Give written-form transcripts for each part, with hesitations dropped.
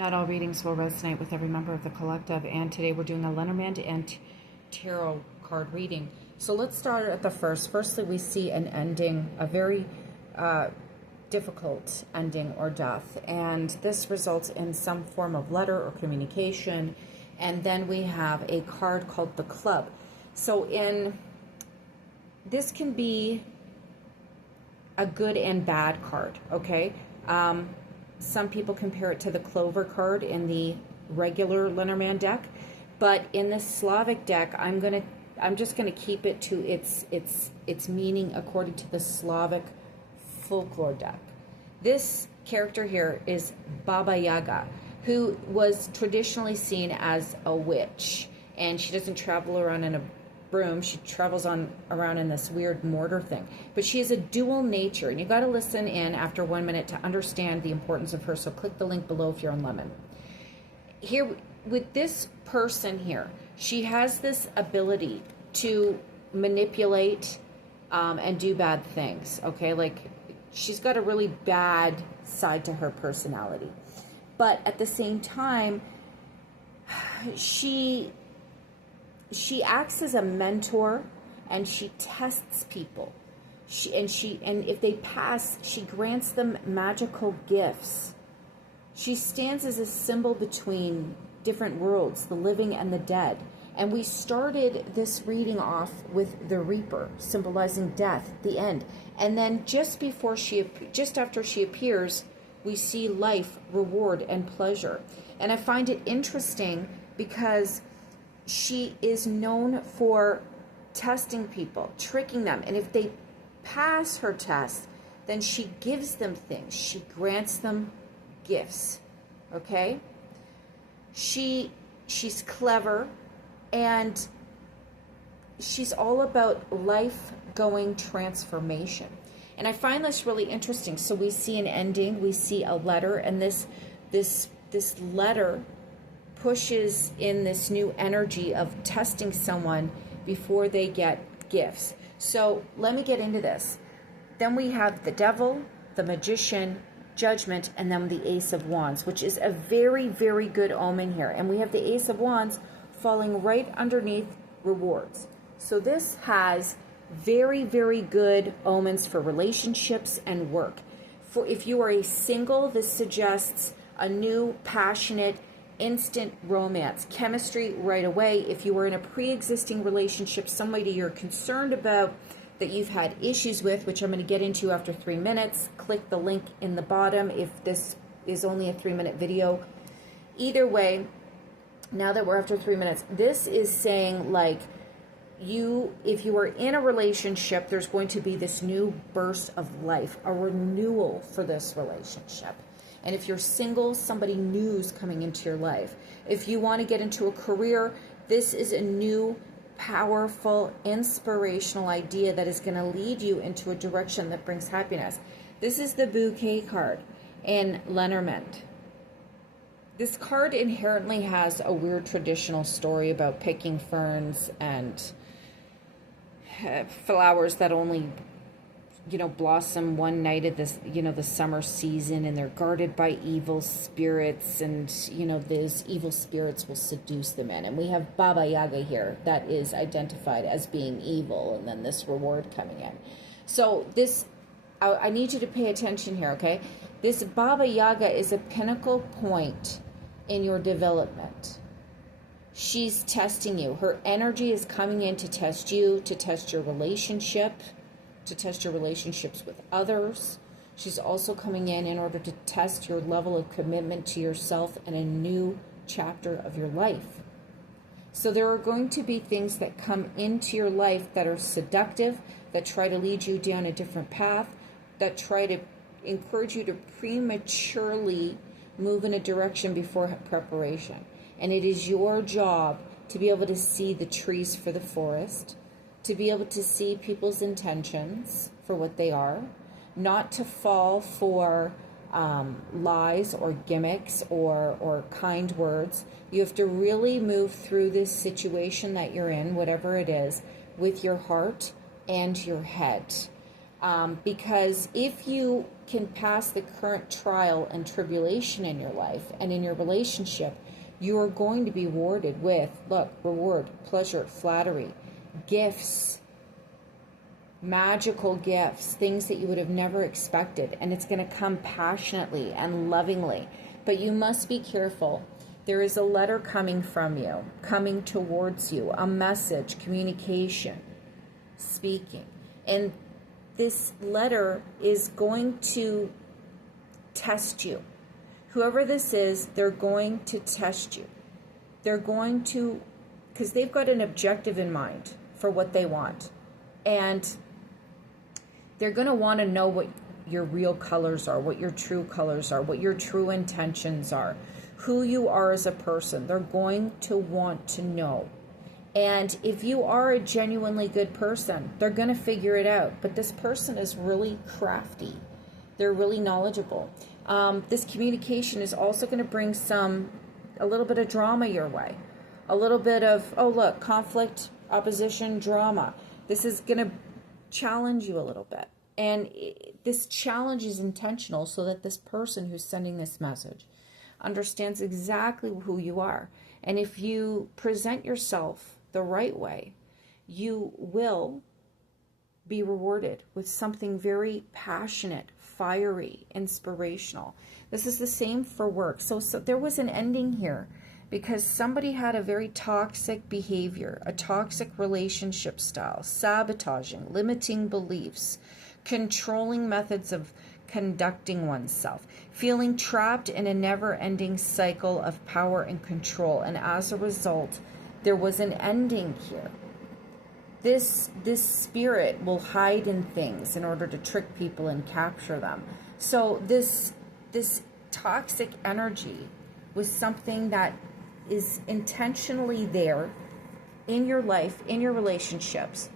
Not all readings will resonate with every member of the collective, and today we're doing a Lenormand and tarot card reading. So let's start at the first. Firstly, we see an ending, a very difficult ending or death, and this results in some form of letter or communication. And then we have a card called the Club. So this can be a good and bad card, okay? Some people compare it to the Clover card in the regular Lenormand deck, but in the Slavic deck, I'm just gonna keep it to its meaning according to the Slavic folklore deck. This character here is Baba Yaga, who was traditionally seen as a witch, and she doesn't travel around in a broom. She travels around in this weird mortar thing, but she is a dual nature, and you got to listen in after 1 minute to understand the importance of her. So click the link below if you're on Lemon. Here with this person here, she has this ability to manipulate and do bad things, okay? Like, she's got a really bad side to her personality, but at the same time, she acts as a mentor, and she tests people. And if they pass, she grants them magical gifts. She stands as a symbol between different worlds, the living and the dead. And we started this reading off with the Reaper, symbolizing death, the end. And then just after she appears, we see life, reward, and pleasure. And I find it interesting because she is known for testing people, tricking them. And if they pass her test, then she gives them things. She grants them gifts, okay? She's clever, and she's all about life-going transformation. And I find this really interesting. So we see an ending, we see a letter, and this letter pushes in this new energy of testing someone before they get gifts. So let me get into this. Then we have the Devil, the Magician, Judgment, and then the Ace of Wands, which is a very, very good omen here. And we have the Ace of Wands falling right underneath rewards. So this has very, very good omens for relationships and work. For if you are a single, this suggests a new, passionate, instant romance, chemistry right away. If you are in a pre-existing relationship, somebody you're concerned about, that you've had issues with, which I'm going to get into after 3 minutes, click the link in the bottom if this is only a 3-minute video. Either way, now that we're after 3 minutes, this is saying, like, if you are in a relationship, there's going to be this new burst of life, a renewal for this relationship. And if you're single, somebody new is coming into your life. If you want to get into a career, this is a new, powerful, inspirational idea that is going to lead you into a direction that brings happiness. This is the Bouquet card in Lenormand. This card inherently has a weird traditional story about picking ferns and flowers that only blossom one night of this, the summer season, and they're guarded by evil spirits, and, these evil spirits will seduce the men. And we have Baba Yaga here that is identified as being evil, and then this reward coming in. So I need you to pay attention here, okay? This Baba Yaga is a pinnacle point in your development. She's testing you. Her energy is coming in to test you, to test your relationship, to test your relationships with others. She's also coming in order to test your level of commitment to yourself and a new chapter of your life. So there are going to be things that come into your life that are seductive, that try to lead you down a different path, that try to encourage you to prematurely move in a direction before preparation. And it is your job to be able to see the trees for the forest, to be able to see people's intentions for what they are, not to fall for lies or gimmicks or kind words. You have to really move through this situation that you're in, whatever it is, with your heart and your head. Because if you can pass the current trial and tribulation in your life and in your relationship, you are going to be rewarded with, look, reward, pleasure, flattery, gifts, magical gifts, things that you would have never expected. And it's going to come passionately and lovingly. But you must be careful. There is a letter coming from you, coming towards you, a message, communication, speaking. And this letter is going to test you. Whoever this is, they're going to test you. They're going to, because they've got an objective in mind for what they want. And they're going to want to know what your real colors are, what your true colors are, what your true intentions are, who you are as a person. They're going to want to know. And if you are a genuinely good person, they're going to figure it out. But this person is really crafty. They're really knowledgeable. This communication is also going to bring a little bit of drama your way. A little bit of, oh look, conflict, opposition, drama. This is going to challenge you a little bit. And this challenge is intentional so that this person who's sending this message understands exactly who you are. And if you present yourself the right way, you will be rewarded with something very passionate, fiery, inspirational. This is the same for work. So there was an ending here because somebody had a very toxic behavior, a toxic relationship style, sabotaging, limiting beliefs, controlling methods of conducting oneself, feeling trapped in a never-ending cycle of power and control. And as a result, there was an ending here. This spirit will hide in things in order to trick people and capture them. So this toxic energy was something that is intentionally there in your life, in your relationships,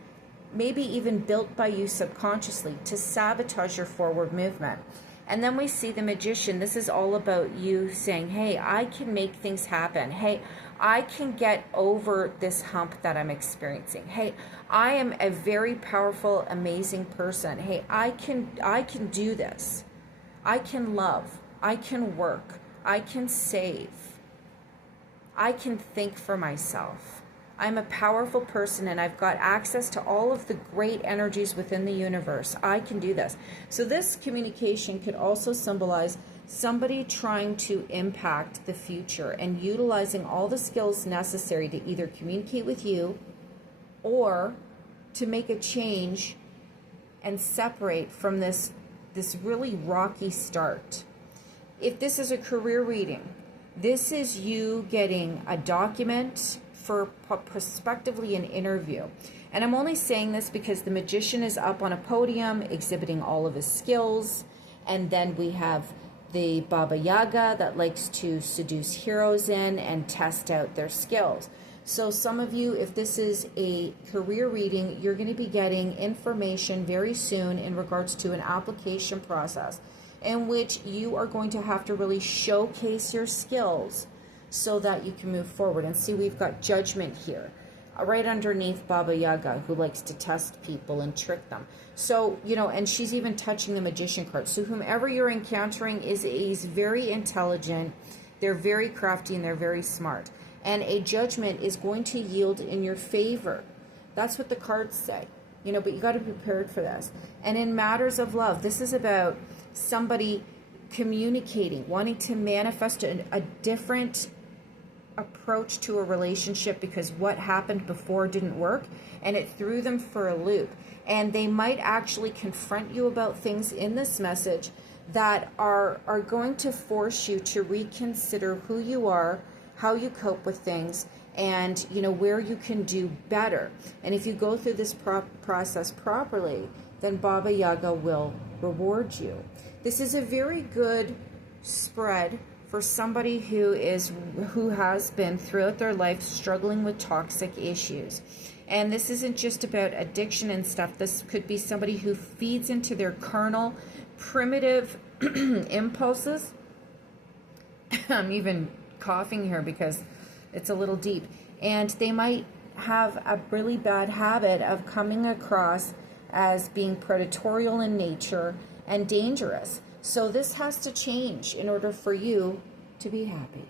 maybe even built by you subconsciously to sabotage your forward movement. And then we see the magician. This is all about you saying, hey, I can make things happen. Hey, I can get over this hump that I'm experiencing. Hey, I am a very powerful, amazing person. Hey, I can do this. I can love. I can work. I can save. I can think for myself. I'm a powerful person and I've got access to all of the great energies within the universe. I can do this. So this communication could also symbolize somebody trying to impact the future and utilizing all the skills necessary to either communicate with you or to make a change and separate from this really rocky start. If this is a career reading, this is you getting a document for prospectively an interview. And I'm only saying this because the magician is up on a podium exhibiting all of his skills. And then we have the Baba Yaga that likes to seduce heroes in and test out their skills. So some of you, if this is a career reading, you're going to be getting information very soon in regards to an application process in which you are going to have to really showcase your skills so that you can move forward. And see, we've got judgment here, right underneath Baba Yaga, who likes to test people and trick them. So, and she's even touching the magician card. So whomever you're encountering is very intelligent, they're very crafty, and they're very smart. And a judgment is going to yield in your favor. That's what the cards say. But you got to be prepared for this. And in matters of love, this is about somebody communicating, wanting to manifest a different approach to a relationship because what happened before didn't work and it threw them for a loop. And they might actually confront you about things in this message that are going to force you to reconsider who you are, how you cope with things, and where you can do better. And if you go through this process properly, then Baba Yaga will reward you. This is a very good spread for somebody who has been throughout their life struggling with toxic issues. And this isn't just about addiction and stuff. This could be somebody who feeds into their carnal, primitive impulses. I'm even coughing here because it's a little deep. And they might have a really bad habit of coming across as being predatory in nature and dangerous. So this has to change in order for you to be happy.